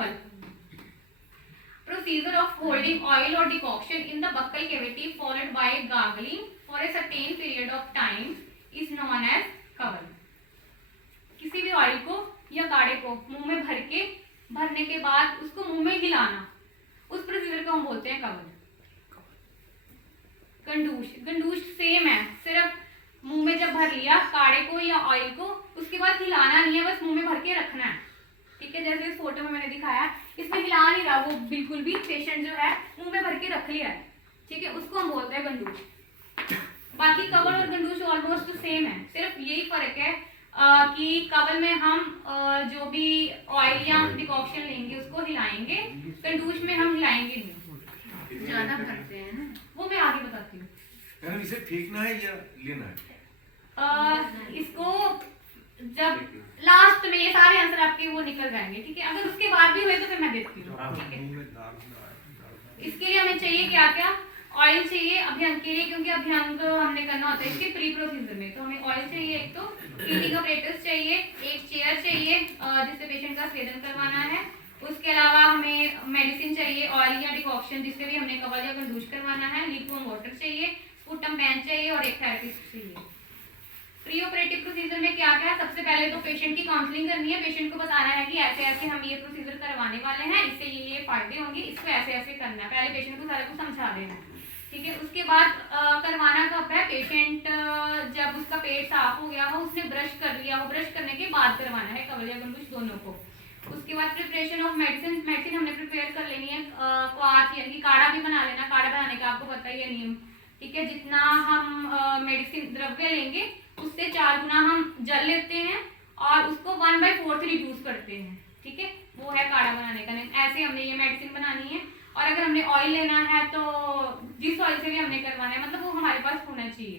Kawal, procedure of holding oil or decoction in the buccal cavity followed by gargling for a certain period of time is known as कवल। किसी भी oil को या काढ़े को मुंह में भरने के बाद उसको मुंह में हिलाना, उस प्रोसीजर को हम बोलते हैं कवल। गंडूश सेम है, सिर्फ मुंह में जब भर लिया काढ़े को या ऑयल को, उसके बाद हिलाना नहीं है, बस मुंह में भर के रखना है। ठीक है, जैसे इस फोटो में मैंने दिखाया, इसमें हिला नहीं रहा वो बिल्कुल भी, पेशेंट जो है मुंह में भर के रख लिया है। ठीक है, उसको हम बोलते हैं गंडूश। बाकी कवल और गंडूश ऑलमोस्ट सेम है, सिर्फ यही फर्क है कि कवल में हम जो भी ऑयल या डिकॉक्शन लेंगे उसको हिलाएंगे, गंडूश में हम हिलाएंगे नहीं, ज्यादा करते हैं ना, वो मैं आगे बताती हूँ। इसे फेंकना है या लेना है? इसको जब लास्ट में ये सारे आंसर आपके वो निकल जाएंगे। ठीक है, अगर उसके बाद भी हुए तो फिर मैं देखती हूँ। ठीक है, इसके लिए हमें चाहिए क्या क्या, ऑयल चाहिए अभ्यंग के लिए, क्योंकि अभ्यंग हमने करना होता है इसके प्री प्रोसीजर में, तो हमें ऑयल चाहिए, एक तो हीटिंग अपरेटस चाहिए, एक चेयर चाहिए जिससे पेशेंट का स्वेदन करवाना है, उसके अलावा हमें मेडिसिन चाहिए ऑयल या डिकॉक्शन जिससे भी हमने कवल या गंडूश करवाना है, ल्यूकवार्म वाटर चाहिए, स्पुटम पेन चाहिए और एक थेरेपिस्ट चाहिए। प्री ऑपरेटिव प्रोसीजर में क्या क्या, सबसे पहले तो पेशेंट की काउंसलिंग करनी है, पेशेंट को बताना है कि ऐसे ऐसे हम ये प्रोसीजर करवाने वाले हैं, इससे ये फायदे होंगे, इसको ऐसे ऐसे करना है, पहले पेशेंट को सारा कुछ समझा देना है। ठीक है, उसके बाद करवाना कब है, पेशेंट जब उसका पेट साफ हो गया हो, उसने ब्रश कर लिया हो, ब्रश करने के बाद करवाना है कवल या गंडूश दोनों को। उसके बाद प्रिपरेशन ऑफ मेडिसिन हमने प्रिपेयर कर लेनी है, क्वाथ यानी कि काढ़ा भी बना लेना, काढ़ा बनाने का आपको पता ही है नियम। ठीक है, जितना हम मेडिसिन द्रव्य लेंगे उससे 4 गुना हम जल लेते हैं और उसको 1/4 रिड्यूस करते हैं। ठीक है, वो है काढ़ा बनाने का नियम। ऐसे हमने ये मेडिसिन बनानी है, और अगर हमने ऑयल लेना है तो जिस ऑयल से भी हमने करवाना है, मतलब वो हमारे पास होना चाहिए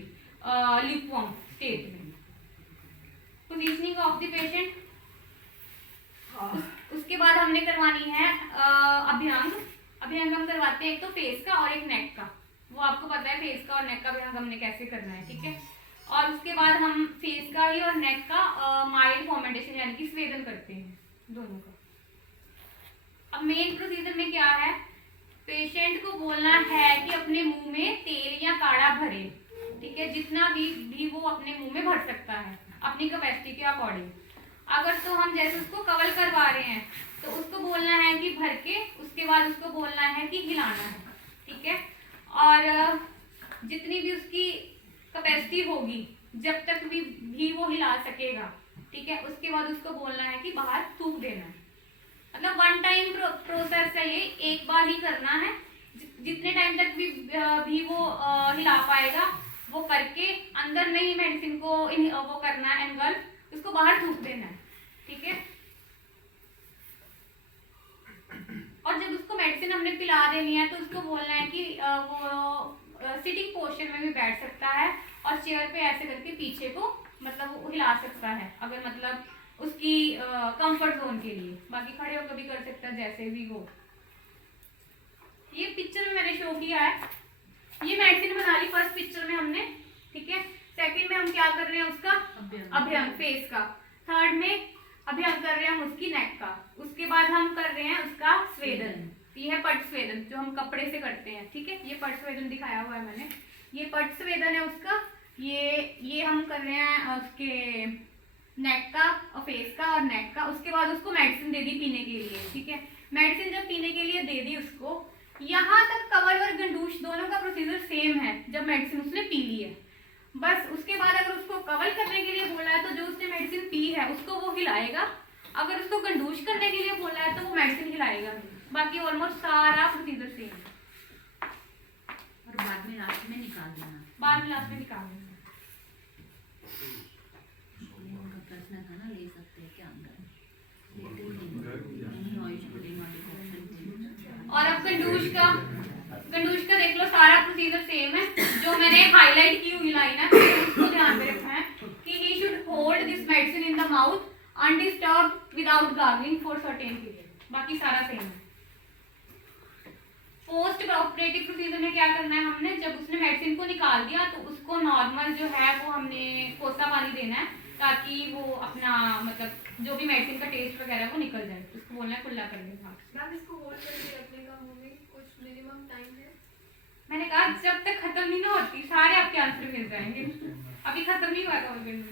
ल्यूकवार्म स्टेट में। पोजीशनिंग ऑफ द पेशेंट, उसके बाद हमने करवानी है अभ्यंग हम करवाते हैं एक तो फेस का और एक नेक का, वो आपको पता है फेस का और नेक का अभ्यंग हमने कैसे करना है। ठीक है, और उसके बाद हम फेस का ही और नेक का माइल्ड फॉर्मेंटेशन यानी कि स्वेदन करते हैं दोनों का। अब मेन प्रोसीजर में क्या है, पेशेंट को बोलना है कि अपने मुंह में तेल या काढ़ा भरे। ठीक है, जितना भी वो अपने मुंह में भर सकता है अपनी कैपेसिटी के अकॉर्डिंग। अगर तो हम जैसे उसको कवल करवा रहे हैं तो उसको बोलना है कि भर के, उसके बाद उसको बोलना है कि हिलाना है। ठीक है, और जितनी भी उसकी कैपेसिटी होगी जब तक भी वो हिला सकेगा। ठीक है, उसके बाद उसको बोलना है कि बाहर थूक देना है, मतलब 1 टाइम प्रोसेस है ये, एक बार ही करना है। जितने टाइम तक भी वो हिला पाएगा वो करके, अंदर नहीं मेडिसिन को वो करना है एनगल्फ, उसको बाहर थूक देना है। ठीक है, और जब उसको मेडिसिन हमने पिला देनी है तो उसको बोलना है कि वो सिटिंग पोस्चर में भी बैठ सकता है और चेयर पे ऐसे करके पीछे को मतलब वो हिला सकता है, अगर मतलब उसकी कंफर्ट जोन के लिए। बाकी खड़े होकर भी कर सकता है जैसे भी हो। ये पिक्चर में मैंने शो किया है, ये मेडिसिन बना ली फर्स्ट पिक्चर में हमने। ठीक है, सेकंड में हम क्या कर रहे हैं, उसका अभ्यंग फेस का, थर्ड में अभ्यंग कर रहे हैं हम उसकी नेक का, उसके बाद हम कर रहे हैं उसका स्वेदन। ये है पट स्वेदन जो हम कपड़े से करते हैं। ठीक है, ये पट स्वेदन दिखाया हुआ है मैंने, ये पट स्वेदन है उसका। ये हम कर रहे हैं उसके नेक का और फेस का और नेक का। उसके बाद उसको मेडिसिन दे दी पीने के लिए। ठीक है, मेडिसिन जब पीने के लिए दे दी उसको, यहाँ तक कवल और गंडूश दोनों का प्रोसीजर सेम है जब मेडिसिन उसने पी ली है। बस उसके बाद अगर उसको कवल करने के लिए बोला है तो जो उसने मेडिसिन पी है उसको वो हिलाएगा, अगर उसको गंडूश करने के लिए बोला है तो वो मेडिसिन हिलाएगा। बाकी ऑलमोस्ट सारा प्रोसीजर सेम है। और बाद में लास्ट में निकाल देना, बाद में लास्ट में निकाल देना। उनका प्रश्न था ना, ले सकते हैं क्या अंदर? और अब गंडूश का देख लो, सारा प्रोसीजर सेम है। जो मैंने हाईलाइट की हुई लाइन है उसको ध्यान में रखना है कि he should hold this medicine in the mouth undisturbed without gargling for certain period. बाकी सारा सेम है। पोस्ट ऑपरेटिव प्रोसीजर में क्या करना है हमने, जब उसने मेडिसिन को निकाल दिया तो उसको नॉर्मल जो है वो हमने कोसा पानी देना है ताकि वो अपना मतलब जो भी मेडिसिन का टेस्ट वगैरह वो निकल जाए। उसको बोलना है कुल्ला कर लेना। मैम इसको होल्ड करके रखने का हमें कुछ मिनिमम टाइम है? मैंने कहा जब तक खत्म नहीं ना होती सारे आपके आंसर मिल जाएंगे। अभी खत्म नहीं हुआ था ऑर्गन,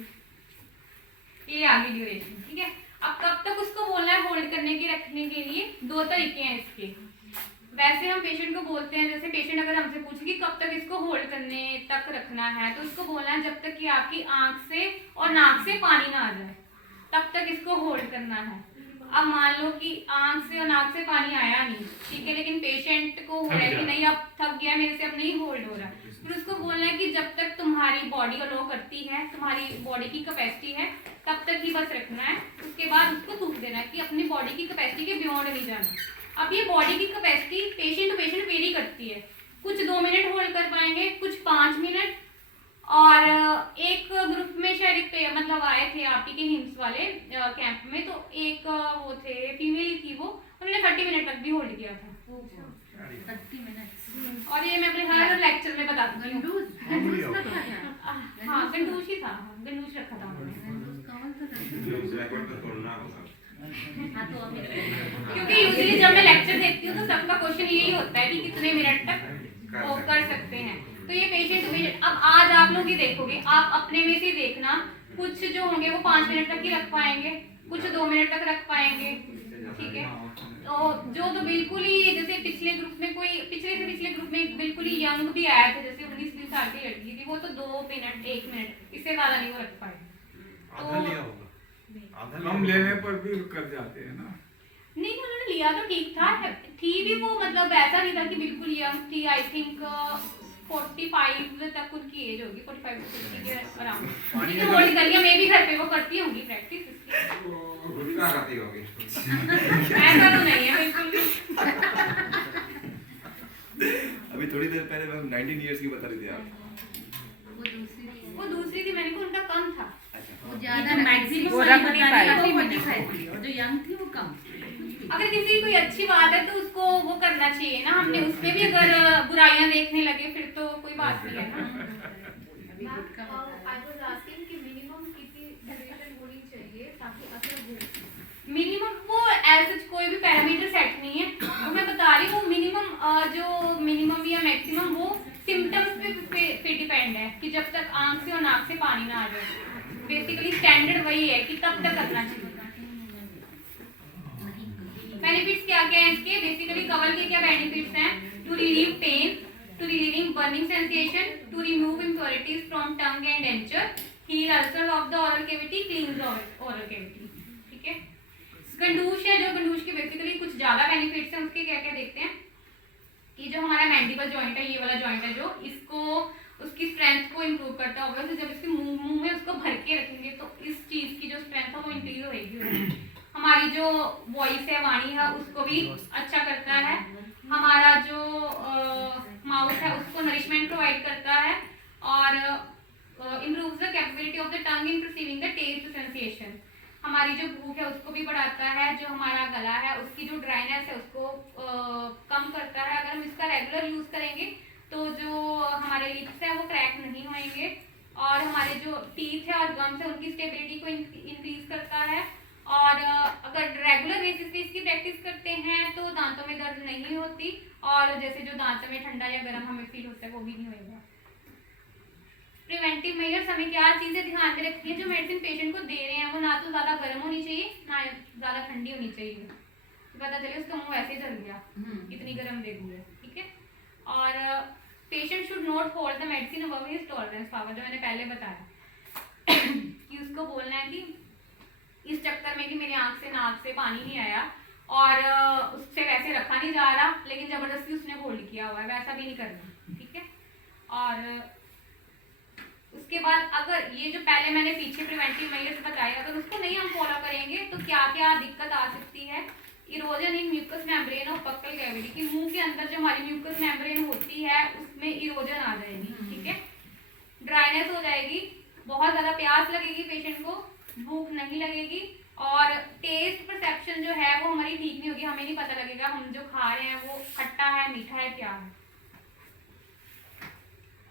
ये आगे ड्यूरेशन, ठीक है। अब कब तक उसको बोलना है होल्ड करने के रखने के लिए? 2 तरीके हैं इसके। वैसे हम पेशेंट को बोलते हैं, जैसे पेशेंट अगर हमसे पूछे कि कब तक इसको होल्ड करने तक रखना है, तो उसको बोलना है जब तक कि आपकी आंख से और नाक से पानी ना आ जाए तब तक इसको होल्ड करना है। अब मान लो कि आंख से और नाक से पानी आया नहीं, ठीक है, लेकिन पेशेंट को हो रहा है कि नहीं अब थक गया मेरे से, अब नहीं होल्ड हो रहा, फिर उसको बोलना है कि जब तक तुम्हारी बॉडी अलो करती है, तुम्हारी बॉडी की कैपेसिटी है, तब तक ही बस रखना है। उसके बाद उसको थूक देना है कि अपनी बॉडी की कैपेसिटी के बियॉन्ड नहीं जाना। अब ये बॉडी की capacity patient to patient vary करती है, कुछ 2 मिनट होल्ड कर पाएंगे, कुछ 5 मिनट। और एक ग्रुप में शायद मतलब आए थे आपकी के हिम्स वाले कैंप में, तो एक वो थे फीमेल थी, वो उन्होंने 30 मिनट तक भी होल्ड किया था। 30 मिनट। और ये मैं अपने हर लेक्चर में बताती हूँ। हाँ गंडूस ही था, गंडूस रखा था हाँ तो अभी क्योंकि यूजुअली जब मैं लेक्चर देखती हूँ तो सबका क्वेश्चन यही होता है कि कितने मिनट तक वो कर सकते हैं। तो ये पेशेंट अब आज आप लोग ही देखोगे, आप अपने में से देखना, कुछ जो होंगे वो 5 मिनट तक ही रख पाएंगे, कुछ 2 मिनट तक रख पाएंगे, ठीक है। तो जो तो बिल्कुल ही जैसे पिछले ग्रुप में कोई पिछले से पिछले ग्रुप में बिल्कुल ही यंग भी आया था, जैसे 19-20 साल की लड़की थी, वो तो 2 मिनट 1 मिनट इससे ज्यादा नहीं वो रख पाए। तो हम लेने पर भी कर जाते हैं ना। नहीं उन्होंने लिया तो ठीक था, थी भी वो मतलब ऐसा नहीं था कि बिल्कुल यंग थी। आई थिंक 45 तक उनकी एज होगी, 45 to 50 के अराउंड। ठीक है, होल्ड कर लिया। मैं भी घर पे वो करती होंगी प्रैक्टिस इसकी। क्या करती होगी? ऐसा तो नहीं है बिल्कुल भी। अभी थोड़ी देर पहले मैम 19 इयर्स की बता रही थी आप। वो दूसरी थी, मैंने कहा उनका कम था। वो ज्यादा मैक्सिमम वो रख नहीं पाई। 45 थी और जो यंग थी वो कम। अगर किसी की कोई अच्छी बात है तो उसको वो करना चाहिए ना, हमने उसमें भी अगर बुराइयां देखने लगे फिर तो कोई बात नहीं है ना। आई वाज आस्किंग कि मिनिमम कितनी ड्यूरेशन होनी चाहिए ताकि असर हो? मिनिमम वो ऐसा कोई भी पैरामीटर सेट नहीं है, तो मैं बता रही हूँ मिनिमम जो मिनिमम या मैक्सिमम वो सिम्टम्स पे डिपेंड है कि जब तक आंख से और नाक से पानी ना आ जाए। बेसिकली स्टैंडर्ड वही है कि तब तक करना चाहिए। बेनिफिट्स क्या क्या हैं इसके? बेसिकली कवर के क्या बेनिफिट्स हैं? To relieve pain, to relieving burning sensation, to remove impurities from tongue and denture, heal ulcer of the oral cavity, cleanse oral cavity, ठीक है। गंडूश है, जो गंडूश के बेसिकली कुछ ज्यादा बेनिफिट्स हैं, उसके क्या क्या देखते हैं कि जो हमारा मैंडिबल जॉइंट है, ये वाला जॉइंट है जो, इसको उसकी स्ट्रेंथ को इम्प्रूव करता होगा। तो जब इसके मुंह में उसको भर के रखेंगे तो इस चीज की जो स्ट्रेंथ है वो इंक्रीज होगी। हमारी जो वॉइस है, वाणी है, उसको भी अच्छा करता है। हमारा जो माउथ है उसको नरिशमेंट प्रोवाइड करता है और improve the capability of the tongue in perceiving the taste sensation. हमारी जो भूख है उसको भी बढ़ाता है। जो हमारा गला है उसकी जो ड्राइनेस है उसको कम करता है। अगर हम इसका रेगुलर यूज करेंगे तो जो हमारे लिप्स है वो क्रैक नहीं होंगे और हमारे जो टीथ है और गम्स है उनकी स्टेबिलिटी को इंक्रीज करता है। और अगर रेगुलर बेसिस पे इसकी प्रैक्टिस करते हैं तो दांतों में दर्द नहीं होती और जैसे जो दांतों में ठंडा या गर्म हमें फील होता है वो भी नहीं होगा। प्रिवेंटिव मेजर्स हमें क्या चीजें ध्यान में रखनी है? जो मेडिसिन पेशेंट को दे रहे हैं वो ना तो ज्यादा गर्म होनी चाहिए ना ज्यादा ठंडी होनी चाहिए। पता चले उसका मुंह ऐसे ही जल गया, इतनी गर्म दे दी है, ठीक है। और patient should not hold the medicine above his tolerance power, जो मैंने पहले बताया कि उसको बोलना है कि इस चक्कर में कि मेरी आंख से नाक से पानी नहीं आया और उससे वैसे रखा नहीं जा रहा लेकिन जबरदस्ती उसने होल्ड किया हुआ है, वैसा भी नहीं करना, ठीक है। और उसके बाद अगर ये जो पहले मैंने पीछे प्रिवेंटिव मेजर्स बताए अगर उसको नहीं हम फॉलो करेंगे तो क्या क्या दिक्कत आ सकती है? Erosion in mucous membrane of buccal cavity, कि मुंह के अंदर जो हमारी म्यूकस मेम्ब्रेन होती है उसमें इरोजन आ जाएगी, ठीक है। ड्राइनेस हो जाएगी, बहुत ज्यादा प्यास लगेगी पेशेंट को, भूख नहीं लगेगी और टेस्ट परसेप्शन जो है वो हमारी ठीक नहीं होगी। हमें नहीं पता लगेगा हम जो खा रहे हैं वो खट्टा है, मीठा है, क्या है।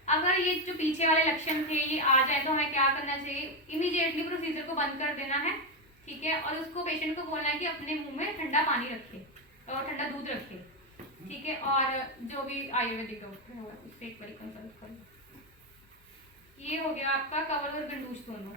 अगर ये जो पीछे वाले लक्षण थे ये आ जाए तो हमें क्या करना चाहिए, इमीडिएटली प्रोसीजर को बंद कर देना है, ठीक है। और उसको पेशेंट को बोलना है कि अपने मुंह में ठंडा पानी रखे और ठंडा दूध रखे, ठीक है। और जो भी आयुर्वेदिक डॉक्टर होगा उससे एक बार कंसल्ट कर लो। ये हो गया आपका कवल और गंडूश दोनों।